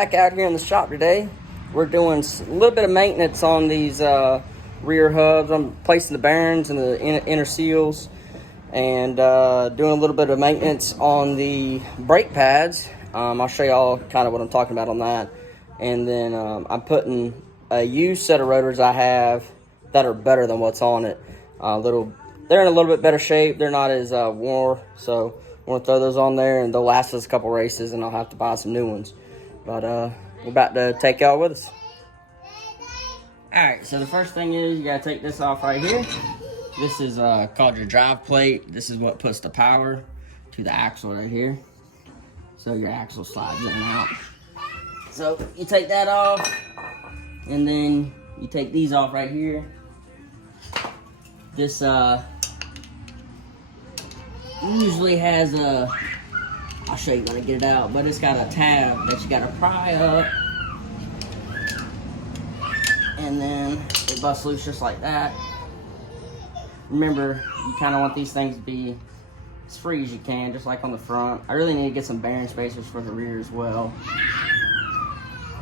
back out here in the shop today. We're doing a little bit of maintenance on these rear hubs. I'm placing the bearings and the inner seals, and doing a little bit of maintenance on the brake pads. I'll show y'all kind of what I'm talking about on that. And then I'm putting a used set of rotors I have that are better than what's on it. They're in a little bit better shape. They're not as worn, so I'm gonna throw those on there, and they'll last us a couple races, and I'll have to buy some new ones. But we're about to take y'all with us. All right, so the first thing is you gotta take this off right here. This is called your drive plate. This is what puts the power to the axle right here. So your axle slides in and out. So you take that off, and then you take these off right here. This usually has a, I'll show you when I get it out, but it's got a tab that you gotta pry up, and then it busts loose just like that. Remember, you kind of want these things to be as free as you can, just like on the front. I really need to get some bearing spacers for the rear as well.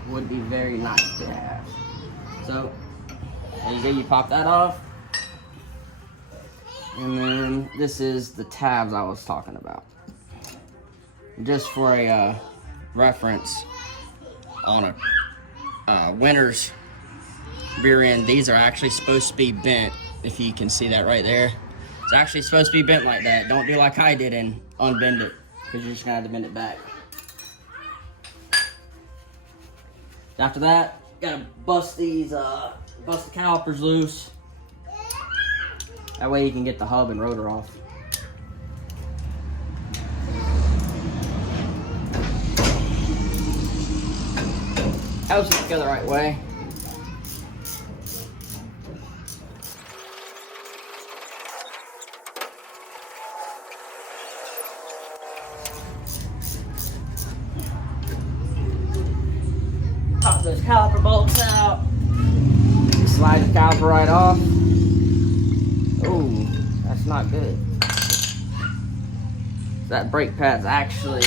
Would be very nice to have. So, there you go, you pop that off. And then this is the tabs I was talking about. Just for a reference, on a winter's rear end, these are actually supposed to be bent. If you can see that right there, it's actually supposed to be bent like that. Don't do like I did and unbend it, because you're just gonna have to bend it back. After that, you gotta bust the calipers loose. That way you can get the hub and rotor off. Helps it go the right way. Pop those caliper bolts out. Slide the caliper right off. Oh, that's not good. That brake pad's actually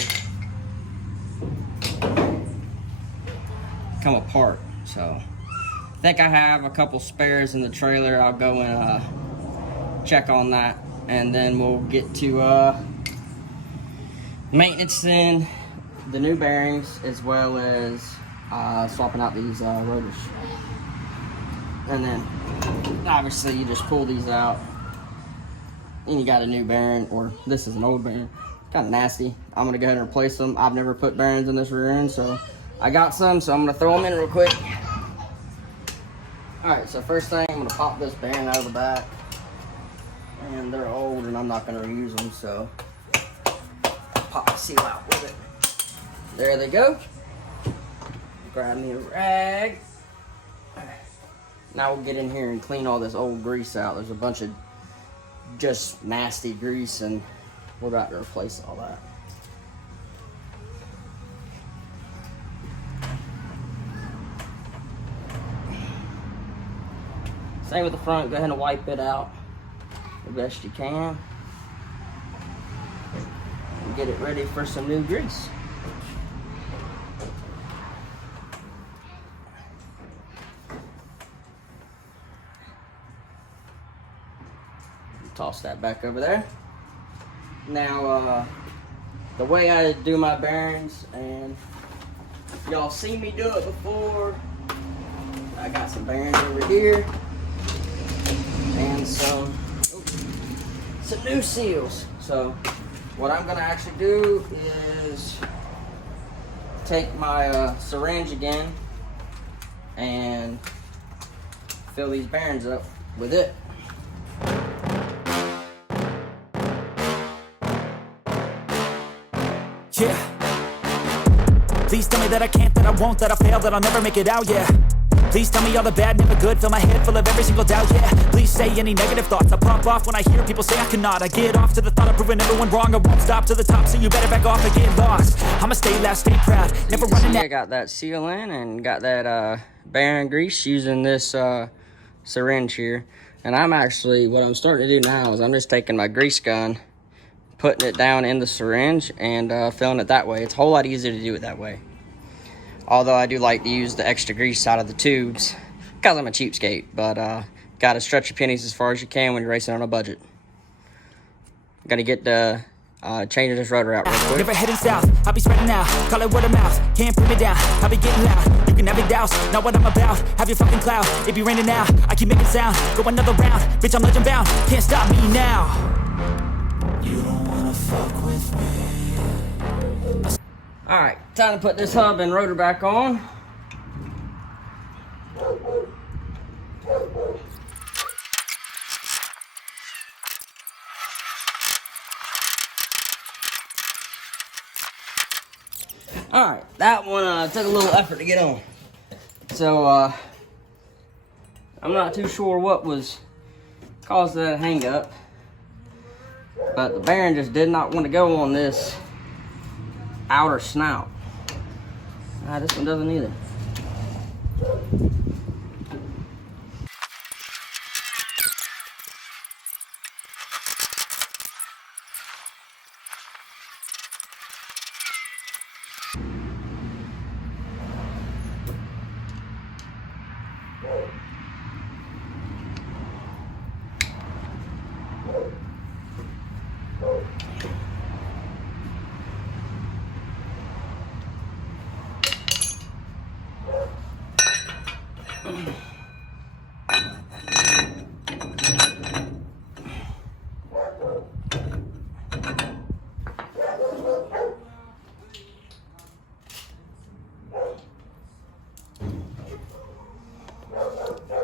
come apart. So I think I have a couple spares in the trailer. I'll go and check on that, and then we'll get to maintenance in the new bearings, as well as swapping out these rotors. And then obviously you just pull these out, and you got a new bearing, or this is an old bearing. Kind of nasty. I'm gonna go ahead and replace them. I've never put bearings in this rear end, so I got some, so I'm gonna throw them in real quick. All right, so first thing, I'm gonna pop this bearing out of the back, and they're old and I'm not gonna reuse them, so pop the seal out with it. There they go. Grab me a rag. Now we'll get in here and clean all this old grease out. There's a bunch of just nasty grease, and we're about to replace all that. Same with the front. Go ahead and wipe it out the best you can, and get it ready for some new grease. Toss that back over there. Now, the way I do my bearings, and y'all seen me do it before, I got some bearings over here, and some new seals. So what I'm gonna actually do is take my syringe again and fill these bearings up with it. Yeah. Please tell me that I can't, that I won't, that I fail, that I'll never make it out, yeah. Please tell me all the bad, never good, fill my head full of every single doubt, yeah. Please say any negative thoughts, I pop off when I hear people say I cannot. I get off to the thought of proving everyone wrong. I won't stop to the top, so you better back off and get lost. I'ma stay loud, stay proud, never running out. I got that seal in and got that bearing grease using this syringe here. And I'm actually, what I'm starting to do now is I'm just taking my grease gun, putting it down in the syringe, and filling it that way. It's a whole lot easier to do it that way. Although I do like to use the extra grease out of the tubes because I'm a cheapskate. But gotta stretch your pennies as far as you can when you're racing on a budget. Gonna get the changing this rotor out real quick. Never heading south, I'll be spreading out. Call it word of mouth, can't put me down. I'll be getting loud, you can have it douse. Not what I'm about, have your fucking cloud. It be raining now, I keep making sound. Go another round, bitch I'm legend bound. Can't stop me now. You don't wanna fuck with me. Alright, time to put this hub and rotor back on. Alright, that one took a little effort to get on. So, I'm not too sure what was caused that hang up. But the bearing just did not want to go on this outer snout. This one doesn't either.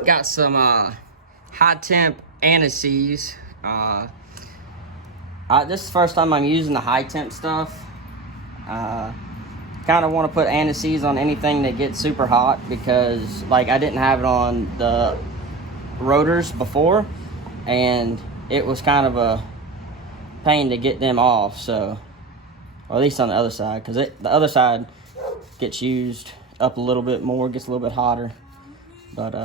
Got some high temp anti-seize. This is the first time I'm using the high temp stuff. Kind of want to put anti-seize on anything that gets super hot because, like, I didn't have it on the rotors before, and it was kind of a pain to get them off. So, or at least on the other side, because the other side gets used up a little bit more, gets a little bit hotter. But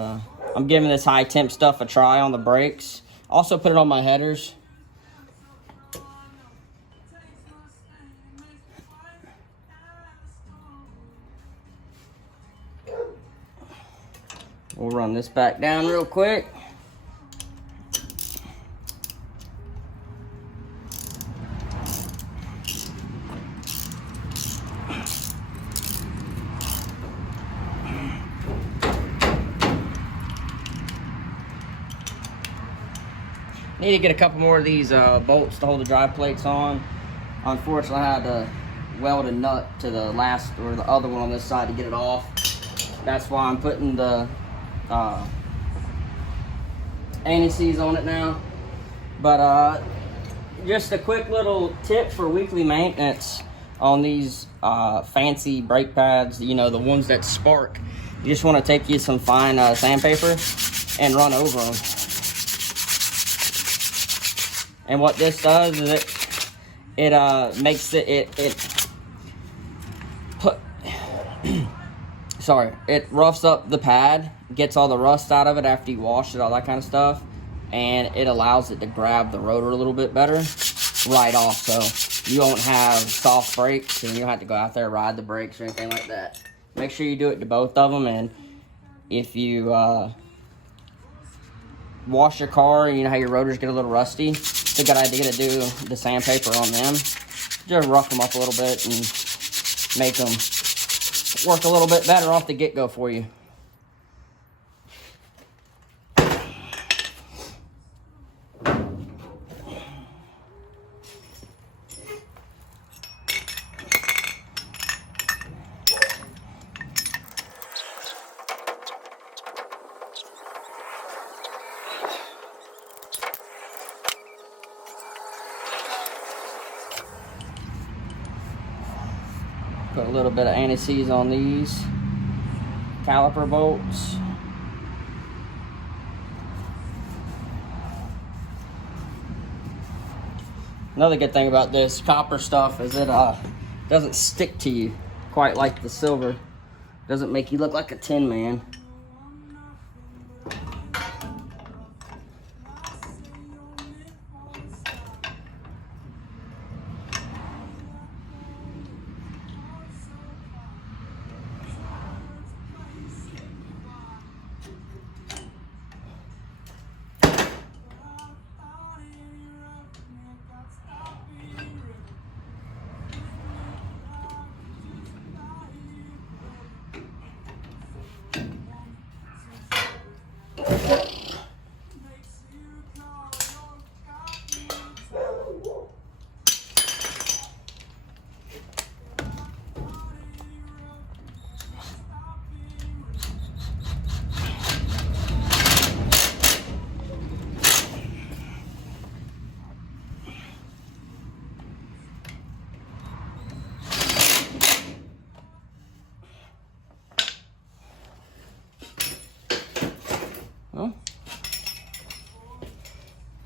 I'm giving this high temp stuff a try on the brakes. Also put it on my headers. We'll run this back down real quick. Need to get a couple more of these bolts to hold the drive plates on. Unfortunately, I had to weld a nut to the last or the other one on this side to get it off. That's why I'm putting the anti-seize on it now. But just a quick little tip for weekly maintenance on these fancy brake pads, you know, the ones that spark. You just want to take you some fine sandpaper and run over them. And what this does is it makes it roughs up the pad, gets all the rust out of it after you wash it, all that kind of stuff, and it allows it to grab the rotor a little bit better right off, so you won't have soft brakes and you don't have to go out there and ride the brakes or anything like that. Make sure you do it to both of them, and if you wash your car and you know how your rotors get a little rusty, it's a good idea to do the sandpaper on them. Just rough them up a little bit and make them work a little bit better off the get-go for you. Put a little bit of anti-seize on these caliper bolts. Another good thing about this copper stuff is it doesn't stick to you quite like the silver. Doesn't make you look like a tin man.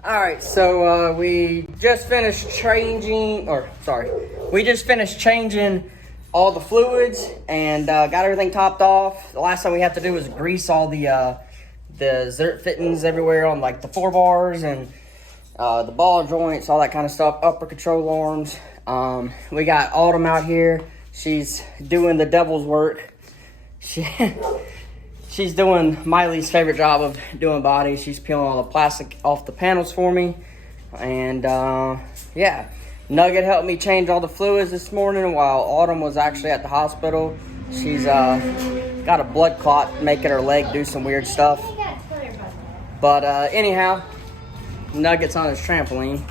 Alright, so we just finished changing all the fluids and got everything topped off. The last thing we have to do is grease all the Zert fittings everywhere on like the 4 bars and the ball joints, all that kind of stuff, upper control arms. We got Autumn out here. She's doing the devil's work. She's doing Miley's favorite job of doing bodies. She's peeling all the plastic off the panels for me. And yeah, Nugget helped me change all the fluids this morning while Autumn was actually at the hospital. She's got a blood clot making her leg do some weird stuff. But anyhow, Nugget's on his trampoline.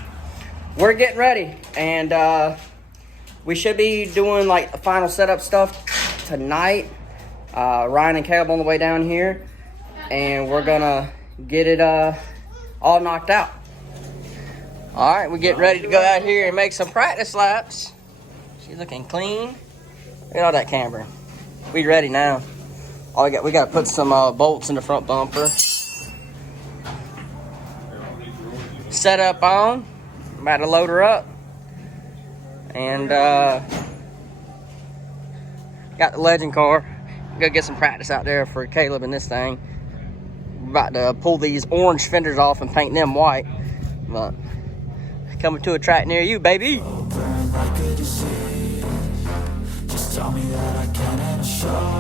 We're getting ready, and we should be doing like the final setup stuff tonight. Ryan and Caleb on the way down here, and we're gonna get it all knocked out. All right, we get ready to go out here and make some practice laps. She's looking clean. Look at all that camber. We ready now. We got to put some bolts in the front bumper. Set up on. I'm about to load her up, and got the legend car. Go get some practice out there for Caleb and this thing. We're about to pull these orange fenders off and paint them white. But coming to a track near you, baby. Just tell me that I can and I'll show